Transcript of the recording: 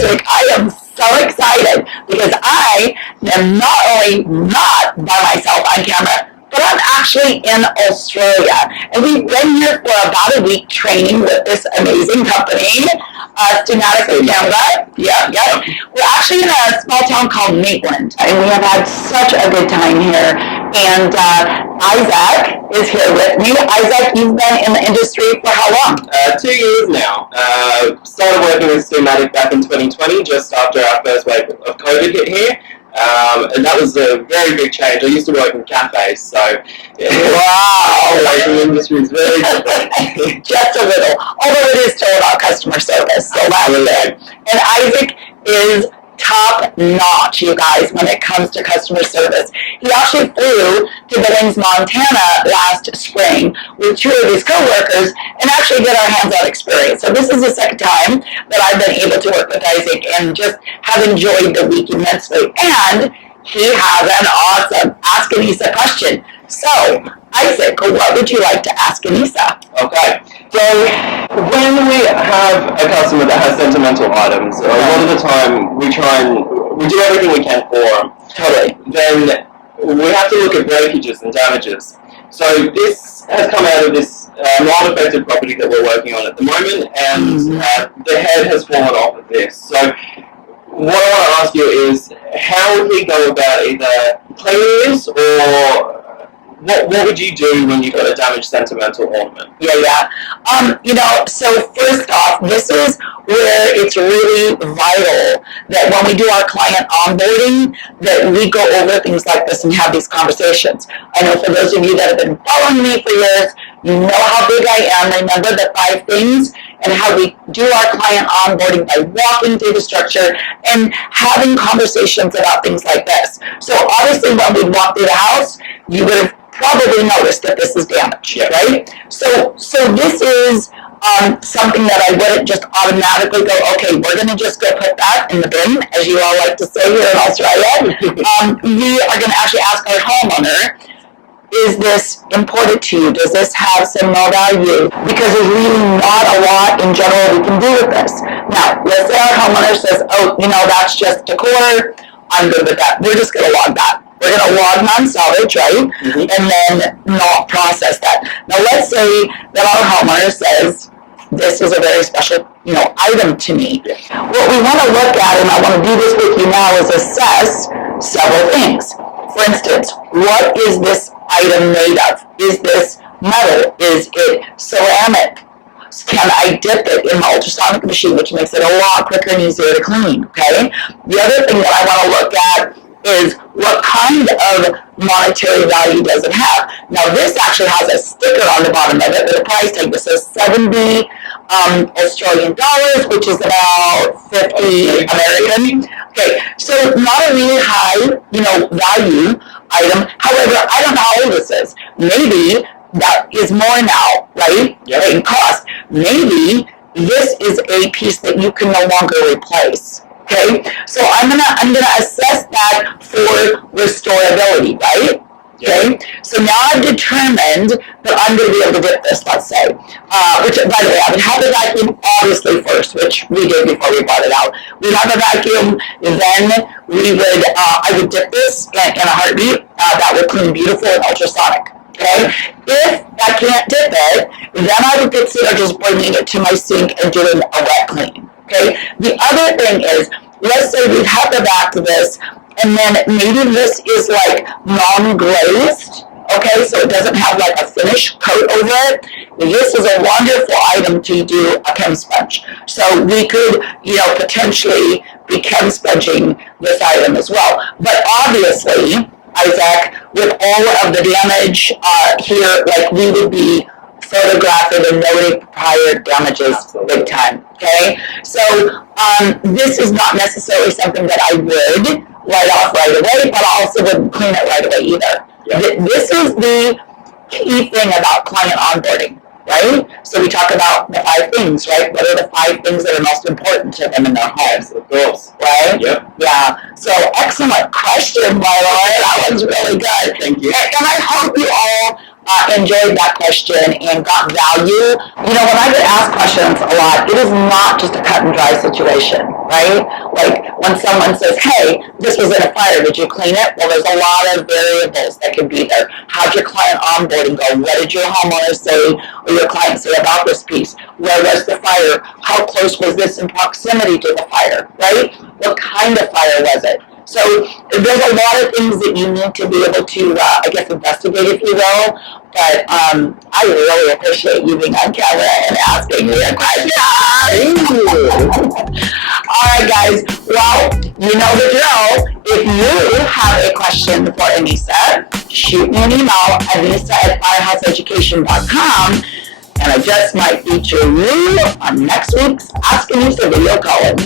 this week I am so excited because I am not only not by myself on camera, but I'm actually in Australia. And we've been here for about a week training with this amazing company, Steamatic Canada. Yeah. We're actually in a small town called Maitland, and we have had such a good time here. And Isaac is here with me. Isaac, you've been in the industry for how long? 2 years now. Started working with Steamatic back in 2020, just after our first wave of COVID hit here. And that was a very big change. I used to work in cafes, so wow, the industry is very different. Just a little, although it is still about customer service, so that's good. And Isaac is top notch, you guys, when it comes to customer service. He actually flew to Billings, Montana last spring with 2 of his coworkers and actually did our hands-on experience. So this is the second time that I've been able to work with Isaac and just have enjoyed the week immensely. And he has an awesome Ask Anissa question. So, Isaac, what would you like to ask Anissa? Okay. So, when we have a customer that has sentimental items, a lot of the time we do everything we can for them. Totally. Then we have to look at breakages and damages. So this has come out of this non-affected property that we're working on at the moment, and the head has fallen off of this. So what I want to ask you is, how would we go about either cleaning this, or what would you do when you've got a damaged sentimental ornament? Yeah. So first off, this is where it's really vital that when we do our client onboarding, that we go over things like this and have these conversations. I know for those of you that have been following me for years, you know how big I am. Remember the 5 things and how we do our client onboarding by walking through the structure and having conversations about things like this. So obviously when we walk through the house, you would have probably noticed that this is damaged, right? So this is something that I wouldn't just automatically go, okay, we're going to just go put that in the bin, as you all like to say here in Australia. We are going to actually ask our homeowner, is this important to you? Does this have some more value? Because there's really not a lot in general we can do with this. Now, let's say our homeowner says, oh, that's just decor, I'm good with that. We're just going to log that. We're going to log non-salvage, right? And then not process that. Now, let's say that our homeowner says, this is a very special, item to me. What we want to look at, and I want to do this with you now, is assess several things. For instance, what is this item made of? Is this metal? Is it ceramic? Can I dip it in the ultrasonic machine, which makes it a lot quicker and easier to clean, okay? The other thing that I want to look at is what kind of monetary value does it have? Now this actually has a sticker on the bottom of it with a price tag that says 70 Australian dollars, which is about 50 American. Okay, so not a really high, value item. However, I don't know how old this is. Maybe that is more now, right? In cost. Maybe this is a piece that you can no longer replace. Okay, so I'm gonna assess that for restorability, right? Okay, so now I've determined that I'm going to be able to dip this, let's say. Which, by the way, I would have the vacuum obviously first, which we did before we brought it out. We'd have a vacuum, then I would dip this in a heartbeat. That would clean beautiful and ultrasonic. Okay, if I can't dip it, then I would consider just bringing it to my sink and doing a wet clean. Okay, the other thing is, let's say we'd have to back to this, and then maybe this is like non-glazed, okay, so it doesn't have like a finish coat over it. This is a wonderful item to do a chem sponge. So we could, potentially be chem sponging this item as well. But obviously, Isaac, with all of the damage here, like we would be photographing and noting prior damages big time, okay? So this is not necessarily something that I would write off right away, but I also wouldn't clean it right away either. This is the key thing about client onboarding, right? So we talk about the 5 things, right? What are the 5 things that are most important to them in their homes? Of course. Right? Yep. Yeah. So excellent question, my lord. That was really good. Thank you. And I hope you all enjoyed that question and got value. When I get asked questions a lot, it is not just a cut and dry situation. right? Like when someone says, hey, this was in a fire, did you clean it? Well, there's a lot of variables that could be there. How'd your client onboarding go? What did your homeowner say or your client say about this piece? Where was the fire? How close was this in proximity to the fire, right? What kind of fire was it? So there's a lot of things that you need to be able to, I guess, investigate, if you will. But I really appreciate you being on camera and asking me a question. All right, guys. Well, you know the drill. If you have a question for Anissa, shoot me an email, anissa@firehouseeducation.com, and I just might feature you on next week's Ask Anissa video call-in.